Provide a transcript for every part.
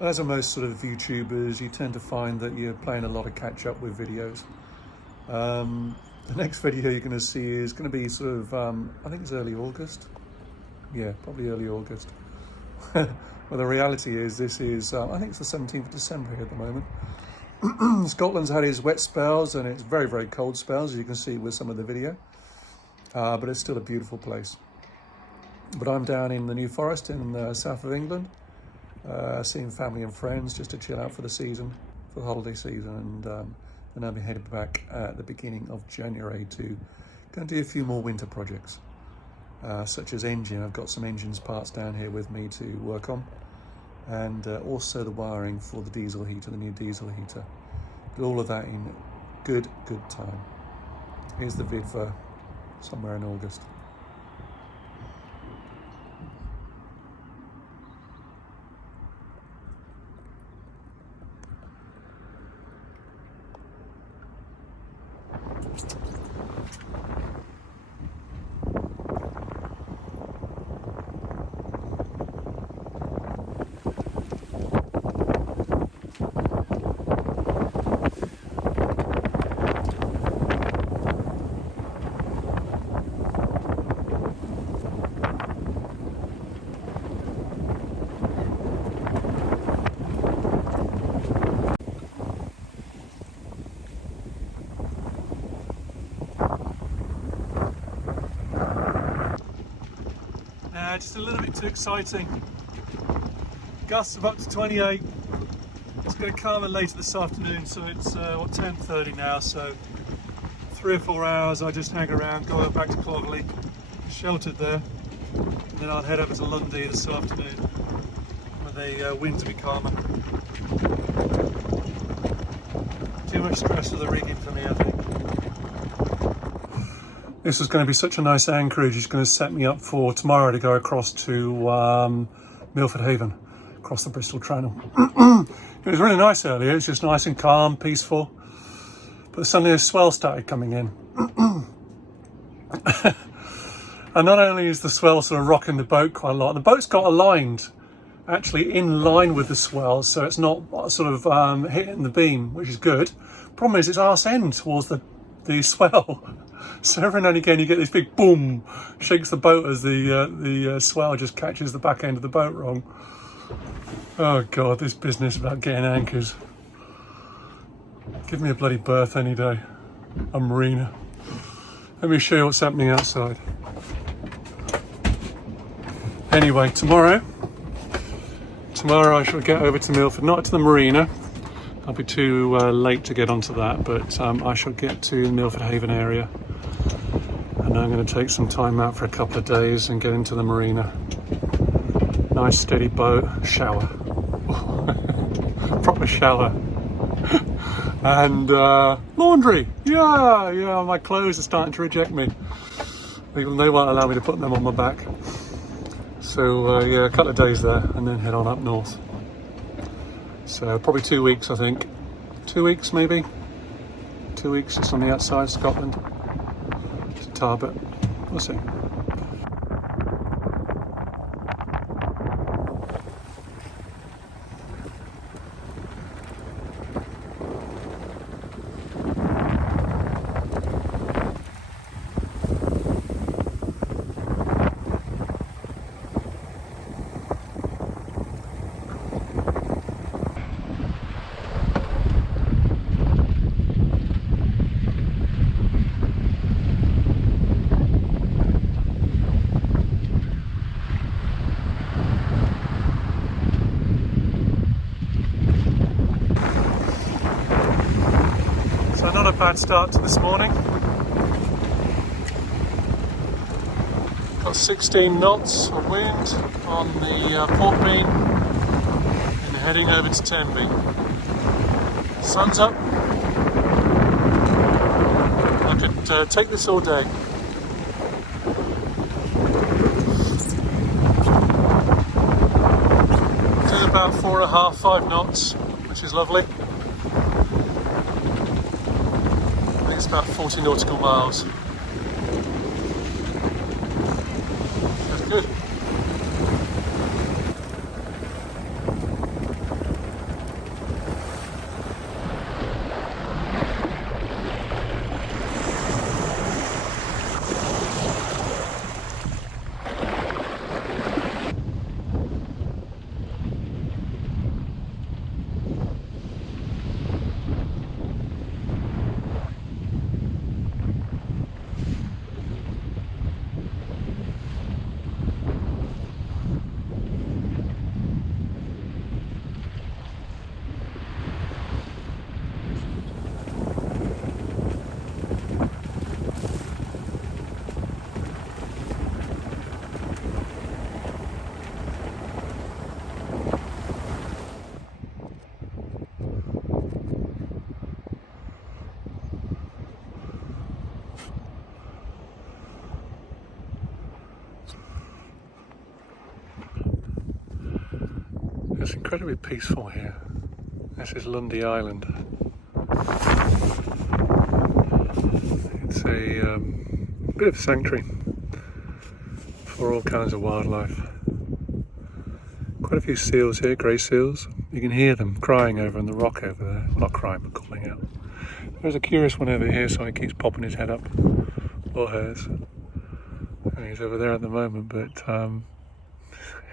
As are most sort of YouTubers, you tend to find that you're playing a lot of catch up with videos. The next video you're going to see is going to be sort of, I think it's early August. Yeah, probably early August. Well, the reality is this is, I think it's the 17th of December here at the moment. Scotland's had its wet spells and it's very, very cold spells, as you can see with some of the video. But it's still a beautiful place. But I'm down in the New Forest in the south of England, seeing family and friends just to chill out for the season, for the holiday season. And then I'll be headed back at the beginning of January to go and do a few more winter projects, such as engine. I've got some engines parts down here with me to work on, and also the wiring for the diesel heater, the new diesel heater. But all of that in good time. Here's the vid for somewhere in August. Just a little bit too exciting. Gusts of up to 28. It's going to calm later this afternoon, so it's 10:30 now, so 3 or 4 hours I just hang around, go back to Clovelly, sheltered there, and then I'll head over to Lundy this afternoon where the winds will be calmer. Too much stress with the rigging for me, I think. This is going to be such a nice anchorage. It's going to set me up for tomorrow to go across to Milford Haven, across the Bristol Channel. It was really nice earlier. It was just nice and calm, peaceful. But suddenly a swell started coming in. And not only is the swell sort of rocking the boat quite a lot, the boat's got aligned, actually in line with the swell, so it's not sort of hitting the beam, which is good. Problem is it's arse end towards the swell. So every now and again you get this big boom, shakes the boat as the swell just catches the back end of the boat wrong. Oh God, this business about getting anchors. Give me a bloody berth any day. A marina. Let me show you what's happening outside. Anyway, tomorrow I shall get over to Milford, not to the marina. I'll be too late to get onto that, but I shall get to the Milford Haven area. And I'm going to take some time out for a couple of days and get into the marina. Nice steady boat, shower. Proper shower. And laundry. Yeah, my clothes are starting to reject me. They won't allow me to put them on my back. So yeah, a couple of days there and then head on up north. So probably 2 weeks, I think. 2 weeks maybe. 2 weeks just on the outside of Scotland. To Tarbert. We'll see. Bad start to this morning. Got 16 knots of wind on the port beam and heading over to Tenby. Sun's up. I could take this all day. Doing about 4.5, 5 knots, which is lovely. It's about 40 nautical miles. That's good. It's incredibly peaceful here. This is Lundy Island. It's a bit of a sanctuary for all kinds of wildlife. Quite a few seals here, grey seals. You can hear them crying over on the rock over there. Well, not crying, but calling out. There's a curious one over here, so he keeps popping his head up, or hers. And he's over there at the moment, but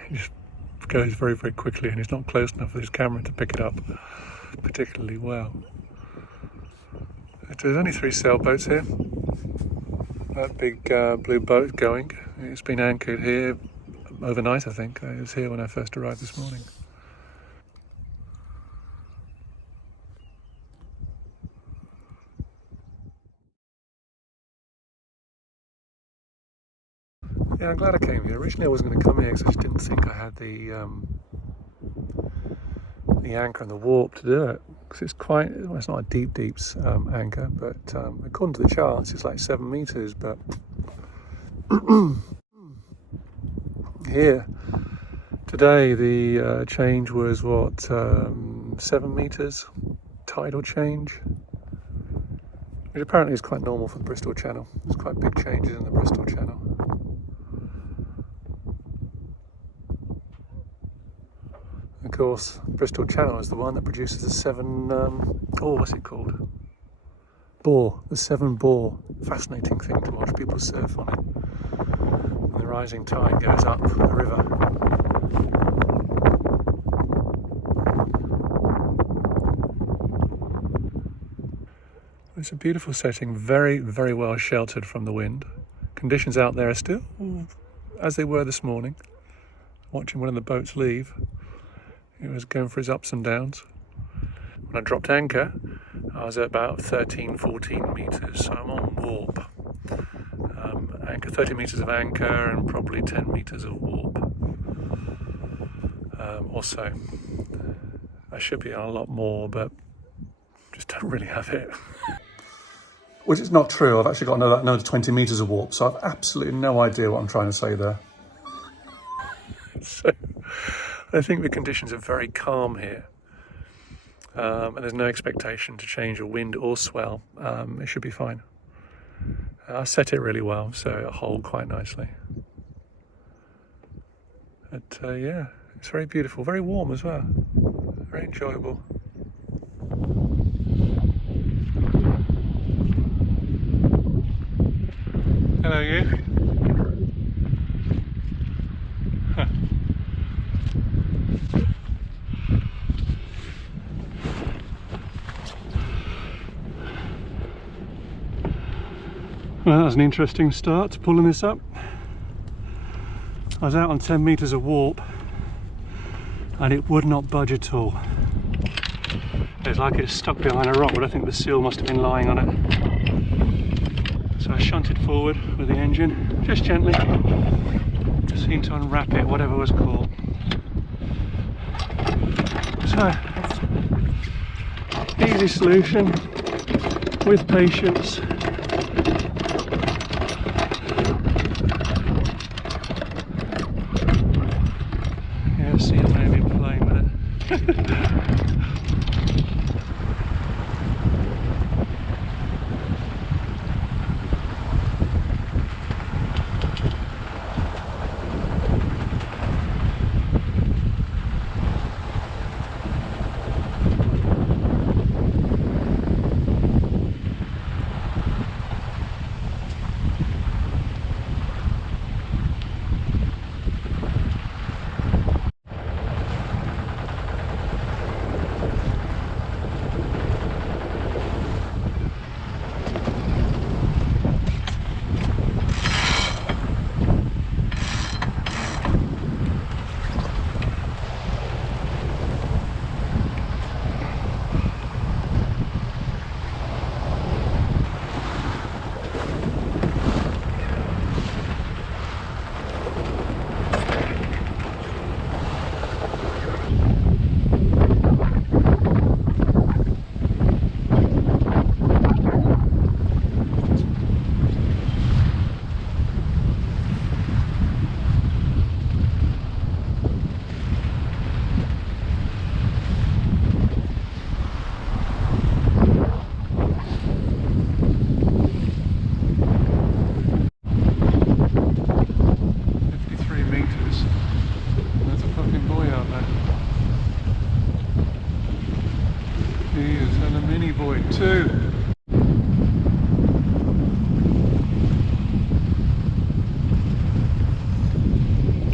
he just goes very, very quickly, and he's not close enough for his camera to pick it up particularly well. There's only 3 sailboats here. That big blue boat going. It's been anchored here overnight, I think. It was here when I first arrived this morning. Yeah, I'm glad I came here. Originally I wasn't going to come here because I just didn't think I had the anchor and the warp to do it. Because it's quite, well, it's not a deep anchor, but according to the charts it's like 7 meters, but here today the change was what, 7 meters tidal change, which apparently is quite normal for the Bristol Channel. There's quite big changes in the Bristol Channel. Of course, Bristol Channel is the one that produces the 7, what's it called? Bore, the 7 bore. Fascinating thing to watch people surf on it. When the rising tide goes up the river. It's a beautiful setting, very, very well sheltered from the wind. Conditions out there are still as they were this morning. Watching one of the boats leave. It was going for its ups and downs. When I dropped anchor, I was at about 13, 14 metres, so I'm on warp. 30 metres of anchor and probably 10 metres of warp. Or so. I should be on a lot more, but just don't really have it. Which is not true. I've actually got another 20 metres of warp, so I've absolutely no idea what I'm trying to say there. So, I think the conditions are very calm here, and there's no expectation to change a wind or swell. It should be fine. I set it really well, so it'll hold quite nicely. But yeah, it's very beautiful, very warm as well, very enjoyable. Hello, you. Well, that was an interesting start to pulling this up. I was out on 10 metres of warp and it would not budge at all. It's like it's stuck behind a rock, but I think the seal must have been lying on it. So I shunted forward with the engine, just gently. Just seemed to unwrap it, whatever it was called. So, easy solution, with patience. See, I may have been playing with it.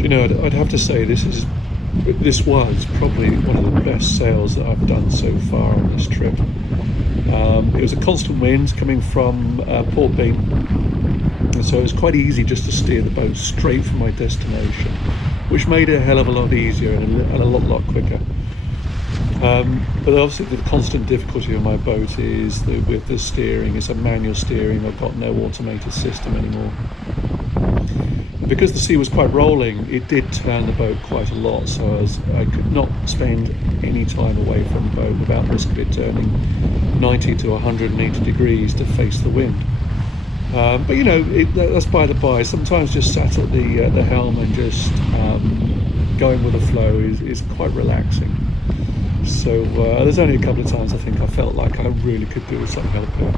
You know, I'd have to say this was probably one of the best sails that I've done so far on this trip. It was a constant wind coming from port beam, and so it was quite easy just to steer the boat straight for my destination, which made it a hell of a lot easier and a lot quicker. But obviously the constant difficulty of my boat is that with the steering, it's a manual steering. I've got no automated system anymore. Because the sea was quite rolling, it did turn the boat quite a lot, so I could not spend any time away from the boat without risk of it turning 90 to 180 degrees to face the wind. But you know, that's by the by. Sometimes just sat at the helm and just going with the flow is quite relaxing. So there's only a couple of times I think I felt like I really could do with some help here.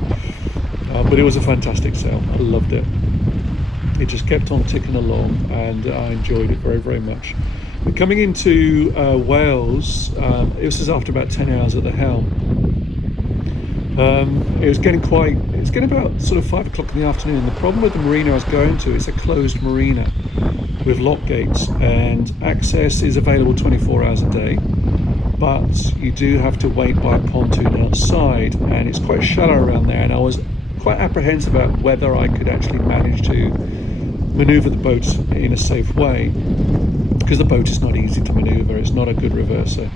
But it was a fantastic sail. I loved it. It just kept on ticking along, and I enjoyed it very much. But coming into Wales, this was after about 10 hours at the helm. It was getting about sort of 5 o'clock in the afternoon. The problem with the marina I was going to, it's a closed marina with lock gates, and access is available 24 hours a day, but you do have to wait by a pontoon outside, and it's quite shallow around there, and I was quite apprehensive about whether I could actually manage to maneuver the boat in a safe way, because the boat is not easy to maneuver. It's not a good reverser.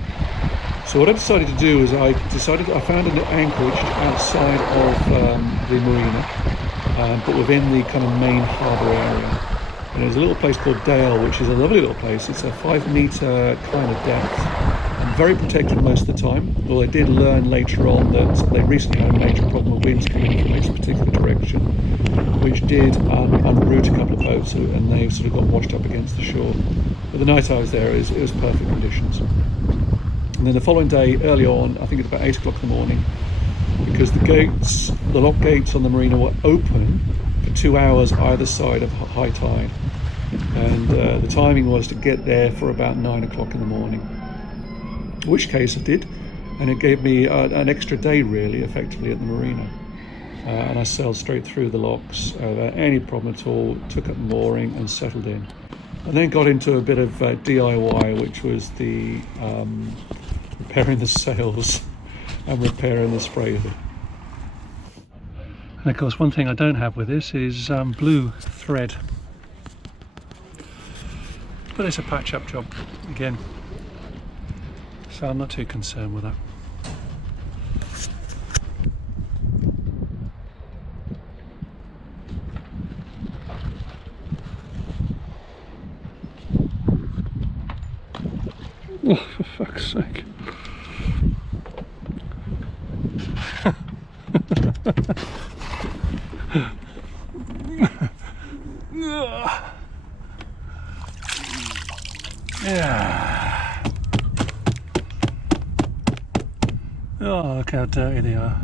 So what I decided to do is I found an anchorage outside of the marina, but within the kind of main harbour area. And there's a little place called Dale, which is a lovely little place. It's a 5-metre kind of depth, and very protected most of the time. Well, I did learn later on that they recently had a major problem with winds coming from this particular direction, which did unroot a couple of boats, and they sort of got washed up against the shore. But the night I was there, it was perfect conditions. And then the following day, early on, I think it's about 8 o'clock in the morning, because the lock gates on the marina were open for 2 hours either side of high tide, and the timing was to get there for about 9 o'clock in the morning, in which case I did, and it gave me an extra day really effectively at the marina. And I sailed straight through the locks without any problem at all, took up mooring and settled in, and then got into a bit of DIY, which was the repairing the sails and repairing the spray hood. And of course, one thing I don't have with this is blue thread, but it's a patch-up job again, so I'm not too concerned with that. Oh, for fuck's sake. Yeah. Oh, look how dirty they are.